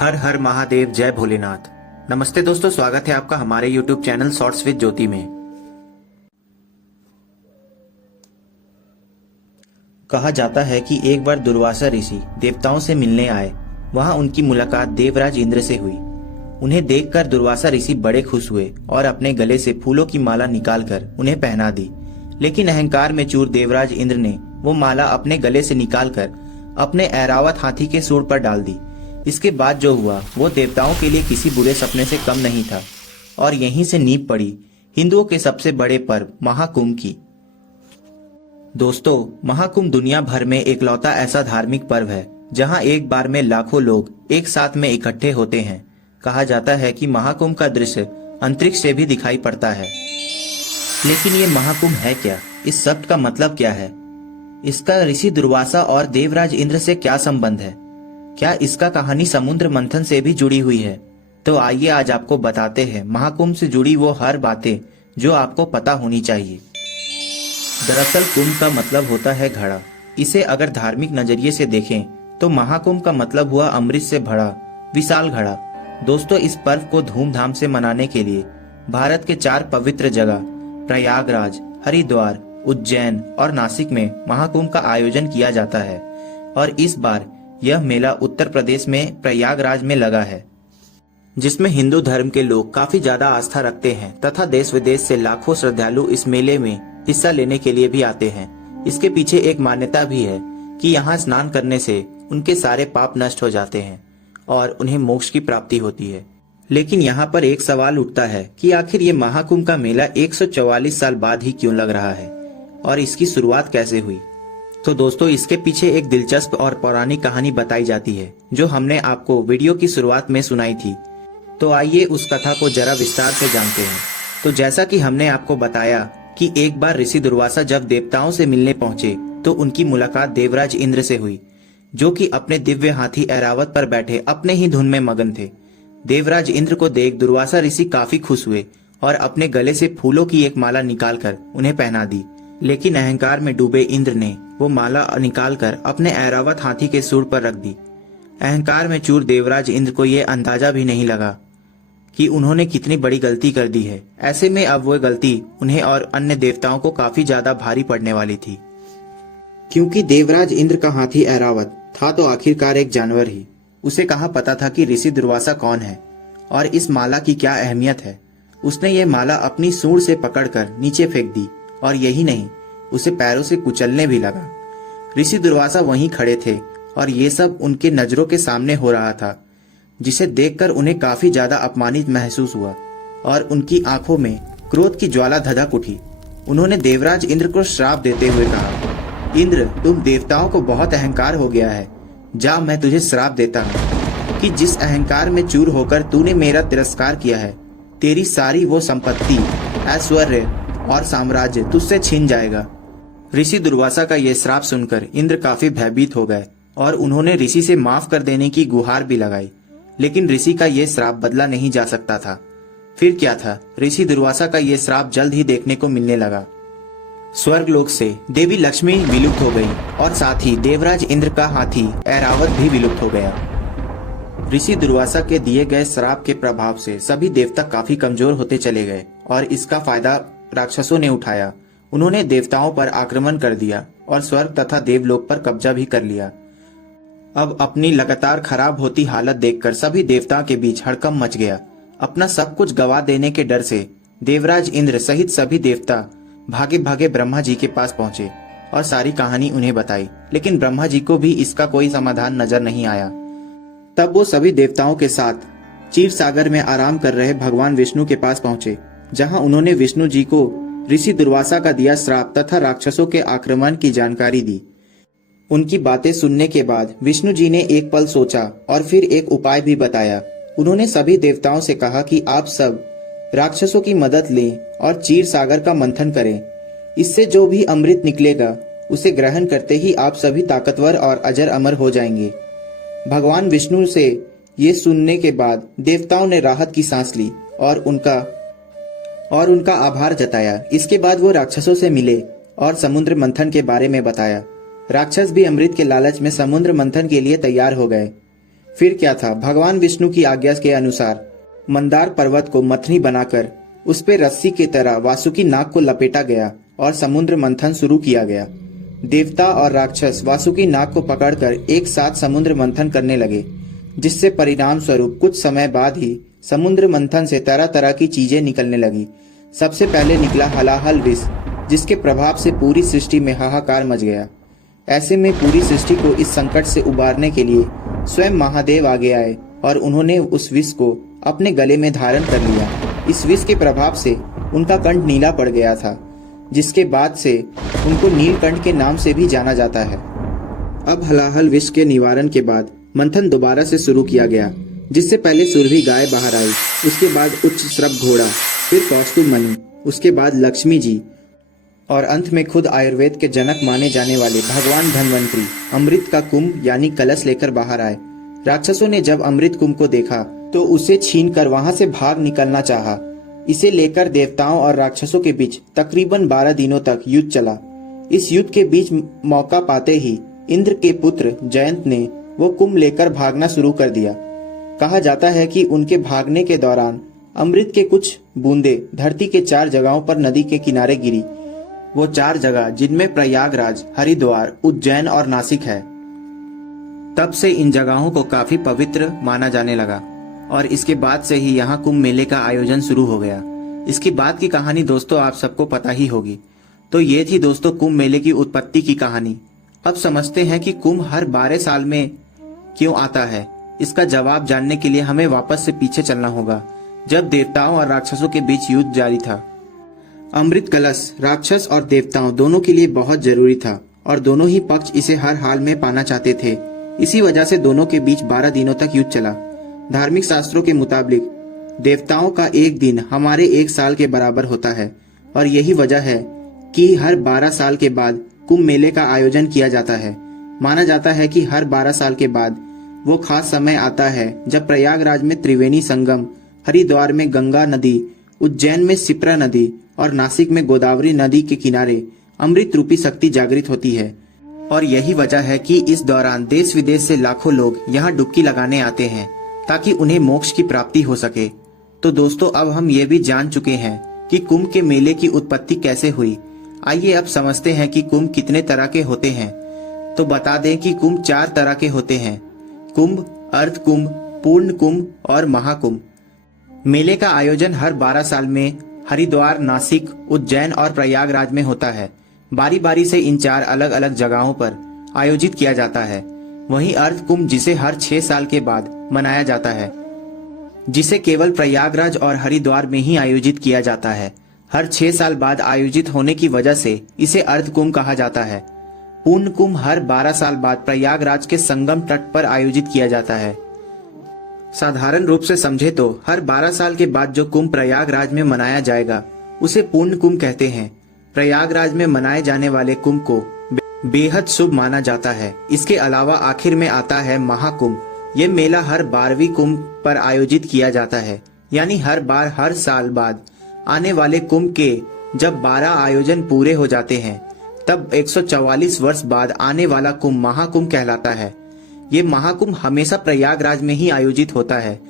हर हर महादेव, जय भोलेनाथ। नमस्ते दोस्तों, स्वागत है आपका हमारे YouTube चैनल शॉर्ट्स विद ज्योति में। कहा जाता है कि एक बार दुर्वासा ऋषि देवताओं से मिलने आए। वहां उनकी मुलाकात देवराज इंद्र से हुई। उन्हें देखकर दुर्वासा ऋषि बड़े खुश हुए और अपने गले से फूलों की माला निकालकर उन्हें पहना दी। लेकिन अहंकार में चूर देवराज इंद्र ने वो माला अपने गले से निकालकर अपने ऐरावत हाथी के सूंड पर डाल दी। इसके बाद जो हुआ वो देवताओं के लिए किसी बुरे सपने से कम नहीं था और यहीं से नींव पड़ी हिंदुओं के सबसे बड़े पर्व महाकुंभ की। दोस्तों, महाकुंभ दुनिया भर में एकलौता ऐसा धार्मिक पर्व है जहां एक बार में लाखों लोग एक साथ में इकट्ठे होते हैं। कहा जाता है कि महाकुंभ का दृश्य अंतरिक्ष से भी दिखाई पड़ता है। लेकिन ये महाकुंभ है क्या? इस शब्द का मतलब क्या है? इसका ऋषि दुर्वासा और देवराज इंद्र से क्या संबंध है? क्या इसका कहानी समुद्र मंथन से भी जुड़ी हुई है? तो आइए आज आपको बताते हैं महाकुंभ से जुड़ी वो हर बातें जो आपको पता होनी चाहिए। दरअसल कुंभ का मतलब होता है घड़ा। इसे अगर धार्मिक नजरिए से देखें तो महाकुंभ का मतलब हुआ अमृत से भरा विशाल घड़ा। दोस्तों, इस पर्व को धूमधाम से मनाने के लिए भारत के 4 पवित्र जगह प्रयागराज, हरिद्वार, उज्जैन और नासिक में महाकुंभ का आयोजन किया जाता है। और इस बार यह मेला उत्तर प्रदेश में प्रयागराज में लगा है, जिसमें हिंदू धर्म के लोग काफी ज्यादा आस्था रखते हैं तथा देश विदेश से लाखों श्रद्धालु इस मेले में हिस्सा लेने के लिए भी आते हैं। इसके पीछे एक मान्यता भी है कि यहाँ स्नान करने से उनके सारे पाप नष्ट हो जाते हैं और उन्हें मोक्ष की प्राप्ति होती है। लेकिन यहाँ पर एक सवाल उठता है कि आखिर ये महाकुंभ का मेला 144 साल बाद ही क्यों लग रहा है और इसकी शुरुआत कैसे हुई? तो दोस्तों, इसके पीछे एक दिलचस्प और पौराणिक कहानी बताई जाती है जो हमने आपको वीडियो की शुरुआत में सुनाई थी। तो आइए उस कथा को जरा विस्तार से जानते हैं। तो जैसा कि हमने आपको बताया कि एक बार ऋषि दुर्वासा जब देवताओं से मिलने पहुंचे तो उनकी मुलाकात देवराज इंद्र से हुई, जो कि अपने दिव्य हाथी ऐरावत पर बैठे अपने ही धुन में मगन थे। देवराज इंद्र को देख दुर्वासा ऋषि काफी खुश हुए और अपने गले से फूलों की एक माला निकालकर उन्हें पहना दी। लेकिन अहंकार में डूबे इंद्र ने वो माला निकालकर अपने ऐरावत हाथी के सूंड पर रख दी। अहंकार में चूर देवराज इंद्र को ये अंदाजा भी नहीं लगा कि उन्होंने कितनी बड़ी गलती कर दी है। ऐसे में अब वो गलती उन्हें और अन्य देवताओं को काफी ज्यादा भारी पड़ने वाली थी, क्योंकि देवराज इंद्र का हाथी ऐरावत था तो आखिरकार एक जानवर ही। उसे कहाँ पता था कि ऋषि दुर्वासा कौन है और इस माला की क्या अहमियत है। उसने ये माला अपनी सूंड से पकड़कर नीचे फेंक दी और यही नहीं, उसे पैरों से कुचलने भी लगा। ऋषि दुर्वासा वहीं खड़े थे और ये सब उनके नजरों के सामने हो रहा था, जिसे देखकर उन्हें काफी ज्यादा अपमानित महसूस हुआ और उनकी आंखों में क्रोध की ज्वाला धधक उठी। उन्होंने देवराज इंद्र को श्राप देते हुए कहा, इंद्र, तुम देवताओं को बहुत अहंकार हो गया है। जा, मैं तुझे श्राप देता हूँ कि जिस अहंकार में चूर होकर तूने मेरा तिरस्कार किया है, तेरी सारी वो संपत्ति, ऐश्वर्य और साम्राज्य तुझसे छीन जाएगा। ऋषि दुर्वासा का यह श्राप सुनकर इंद्र काफी भयभीत हो गए और उन्होंने ऋषि से माफ कर देने की गुहार भी लगाई। लेकिन ऋषि का यह श्राप बदला नहीं जा सकता था। फिर क्या था, ऋषि दुर्वासा का यह श्राप जल्द ही देखने को मिलने लगा। स्वर्गलोक से देवी लक्ष्मी विलुप्त हो गई और साथ ही देवराज इंद्र का हाथी ऐरावत भी विलुप्त हो गया। ऋषि दुर्वासा के दिए गए श्राप के प्रभाव से सभी देवता काफी कमजोर होते चले गए और इसका फायदा राक्षसों ने उठाया। उन्होंने देवताओं पर आक्रमण कर दिया और स्वर्ग तथा देवलोक पर कब्जा भी कर लिया। अब अपनी लगातार खराब होती हालत देखकर सभी देवताओं के बीच हड़कंप मच गया। अपना सब कुछ गवा देने के डर से देवराज इंद्र सहित सभी देवता भागे भागे ब्रह्मा जी के पास पहुंचे और सारी कहानी उन्हें बताई। लेकिन ब्रह्मा जी को भी इसका कोई समाधान नजर नहीं आया। तब वो सभी देवताओं के साथ क्षीर सागर में आराम कर रहे भगवान विष्णु के पास पहुंचे, जहां उन्होंने विष्णु जी को ऋषि दुर्वासा का दिया श्राप तथा राक्षसों के आक्रमण की जानकारी दी। उनकी बातें सुनने के बाद विष्णु जी ने एक पल सोचा और फिर एक उपाय भी बताया। उन्होंने सभी देवताओं से कहा कि आप सब राक्षसों की मदद लें और क्षीर सागर का मंथन करें। इससे जो भी अमृत निकलेगा उसे ग्रहण करते ही आप सभी ताकतवर और अजर अमर हो जाएंगे। भगवान विष्णु से ये सुनने के बाद देवताओं ने राहत की सांस ली और उनका आभार जताया। इसके बाद वो राक्षसों से मिले और समुद्र मंथन के बारे में बताया। राक्षस भी अमृत के लालच में समुद्र मंथन के लिए तैयार हो गए। फिर क्या था, भगवान विष्णु की आज्ञा के अनुसार मंदार पर्वत को मथनी बनाकर उस पे रस्सी की तरह वासुकी नाग को लपेटा गया और समुद्र मंथन शुरू किया गया। देवता और राक्षस वासुकी नाग को पकड़कर एक साथ समुद्र मंथन करने लगे, जिससे परिणाम स्वरूप कुछ समय बाद ही समुद्र मंथन से तरह तरह की चीजें निकलने लगी। सबसे पहले निकला हलाहल विष, जिसके प्रभाव से पूरी सृष्टि में हाहाकार मच गया। ऐसे में पूरी सृष्टि को इस संकट से उबारने के लिए स्वयं महादेव आगे आए और उन्होंने उस विष को अपने गले में धारण कर लिया। इस विष के प्रभाव से उनका कंठ नीला पड़ गया था, जिसके बाद से उनको नीलकंठ के नाम से भी जाना जाता है। अब हलाहल विष के निवारण के बाद मंथन दोबारा से शुरू किया गया, जिससे पहले सुरभि गाय बाहर आई, उसके बाद उच्च श्रभ घोड़ा, फिर कौस्तुभ मणि, उसके बाद लक्ष्मी जी और अंत में खुद आयुर्वेद के जनक माने जाने वाले भगवान धन्वंतरी अमृत का कुंभ यानी कलश लेकर बाहर आए। राक्षसों ने जब अमृत कुंभ को देखा तो उसे छीनकर वहां से भाग निकलना चाहा। इसे लेकर देवताओं और राक्षसों के बीच तकरीबन 12 दिनों तक युद्ध चला। इस युद्ध के बीच मौका पाते ही इंद्र के पुत्र जयंत ने वो कुंभ लेकर भागना शुरू कर दिया। कहा जाता है कि उनके भागने के दौरान अमृत के कुछ बूंदे धरती के 4 जगहों पर नदी के किनारे गिरी। वो 4 जगह जिनमें प्रयागराज, हरिद्वार, उज्जैन और नासिक है। तब से इन जगहों को काफी पवित्र माना जाने लगा और इसके बाद से ही यहाँ कुंभ मेले का आयोजन शुरू हो गया। इसके बाद की कहानी दोस्तों आप सबको पता ही होगी। तो ये थी दोस्तों कुंभ मेले की उत्पत्ति की कहानी। अब समझते हैं कि कुंभ हर 12 साल में क्यों आता है। इसका जवाब जानने के लिए हमें वापस से पीछे चलना होगा, जब देवताओं और राक्षसों के बीच युद्ध जारी था। अमृत कलश राक्षस और देवताओं दोनों के लिए बहुत जरूरी था और दोनों ही पक्ष इसे हर हाल में पाना चाहते थे। इसी वजह से दोनों के बीच 12 दिनों तक युद्ध चला। धार्मिक शास्त्रों के मुताबिक देवताओं का एक दिन हमारे 1 साल के बराबर होता है और यही वजह है कि हर 12 साल के बाद कुंभ मेले का आयोजन किया जाता है। माना जाता है कि हर 12 साल के बाद वो खास समय आता है जब प्रयागराज में त्रिवेणी संगम, हरिद्वार में गंगा नदी, उज्जैन में शिप्रा नदी और नासिक में गोदावरी नदी के किनारे अमृत रूपी शक्ति जागृत होती है। और यही वजह है कि इस दौरान देश विदेश से लाखों लोग यहाँ डुबकी लगाने आते हैं ताकि उन्हें मोक्ष की प्राप्ति हो सके। तो दोस्तों अब हम ये भी जान चुके हैं कि कुंभ के मेले की उत्पत्ति कैसे हुई। आइए अब समझते हैं कि कुंभ कितने तरह के होते हैं। तो बता दें कि कुंभ 4 तरह के होते हैं: कुंभ, अर्ध कुंभ, पूर्ण कुंभ और महाकुंभ। मेले का आयोजन हर 12 साल में हरिद्वार, नासिक, उज्जैन और प्रयागराज में होता है। बारी बारी से इन 4 अलग अलग जगहों पर आयोजित किया जाता है। वहीं अर्ध कुंभ जिसे हर 6 साल के बाद मनाया जाता है, जिसे केवल प्रयागराज और हरिद्वार में ही आयोजित किया जाता है। हर 6 साल बाद आयोजित होने की वजह से इसे अर्ध कुंभ कहा जाता है। पूर्ण कुंभ हर 12 साल बाद प्रयागराज के संगम तट पर आयोजित किया जाता है। साधारण रूप से समझे तो हर 12 साल के बाद जो कुंभ प्रयागराज में मनाया जाएगा उसे पूर्ण कुंभ कहते हैं। प्रयागराज में मनाए जाने वाले कुंभ को बेहद शुभ माना जाता है। इसके अलावा आखिर में आता है महाकुंभ। ये मेला हर 12वीं कुंभ पर आयोजित किया जाता है, यानी हर साल बाद आने वाले कुंभ के जब 12 आयोजन पूरे हो जाते हैं तब 144 वर्ष बाद आने वाला कुंभ महाकुंभ कहलाता है। ये महाकुंभ हमेशा प्रयागराज में ही आयोजित होता है।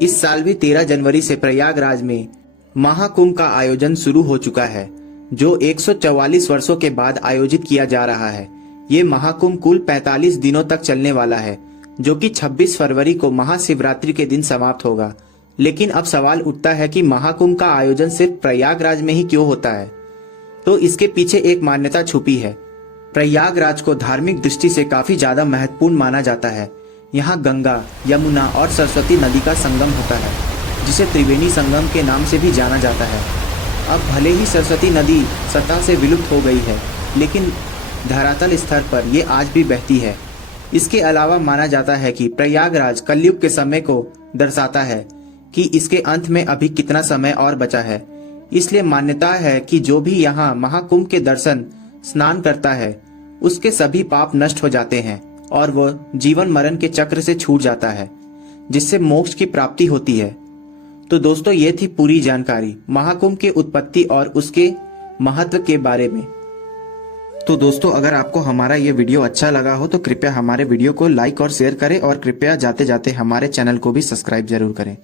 इस साल भी 13 जनवरी से प्रयागराज में महाकुंभ का आयोजन शुरू हो चुका है, जो 144 वर्षों के बाद आयोजित किया जा रहा है। ये महाकुंभ कुल 45 दिनों तक चलने वाला है, जो कि 26 फरवरी को महाशिवरात्रि के दिन समाप्त होगा। लेकिन अब सवाल उठता है कि महाकुंभ का आयोजन सिर्फ प्रयागराज में ही क्यों होता है? तो इसके पीछे एक मान्यता छुपी है। प्रयागराज को धार्मिक दृष्टि से काफी ज्यादा महत्वपूर्ण माना जाता है। यहाँ गंगा, यमुना और सरस्वती नदी का संगम होता है, जिसे त्रिवेणी संगम के नाम से भी जाना जाता है। अब भले ही सरस्वती नदी सतह से विलुप्त हो गई है, लेकिन धरातल स्तर पर ये आज भी बहती है। इसके अलावा माना जाता है कि प्रयागराज कलयुग के समय को दर्शाता है कि इसके अंत में अभी कितना समय और बचा है। इसलिए मान्यता है कि जो भी यहाँ महाकुंभ के दर्शन स्नान करता है उसके सभी पाप नष्ट हो जाते हैं और वो जीवन मरण के चक्र से छूट जाता है, जिससे मोक्ष की प्राप्ति होती है। तो दोस्तों ये थी पूरी जानकारी महाकुंभ के उत्पत्ति और उसके महत्व के बारे में। तो दोस्तों, अगर आपको हमारा ये वीडियो अच्छा लगा हो तो कृपया हमारे वीडियो को लाइक और शेयर करें और कृपया जाते जाते हमारे चैनल को भी सब्सक्राइब जरूर करें।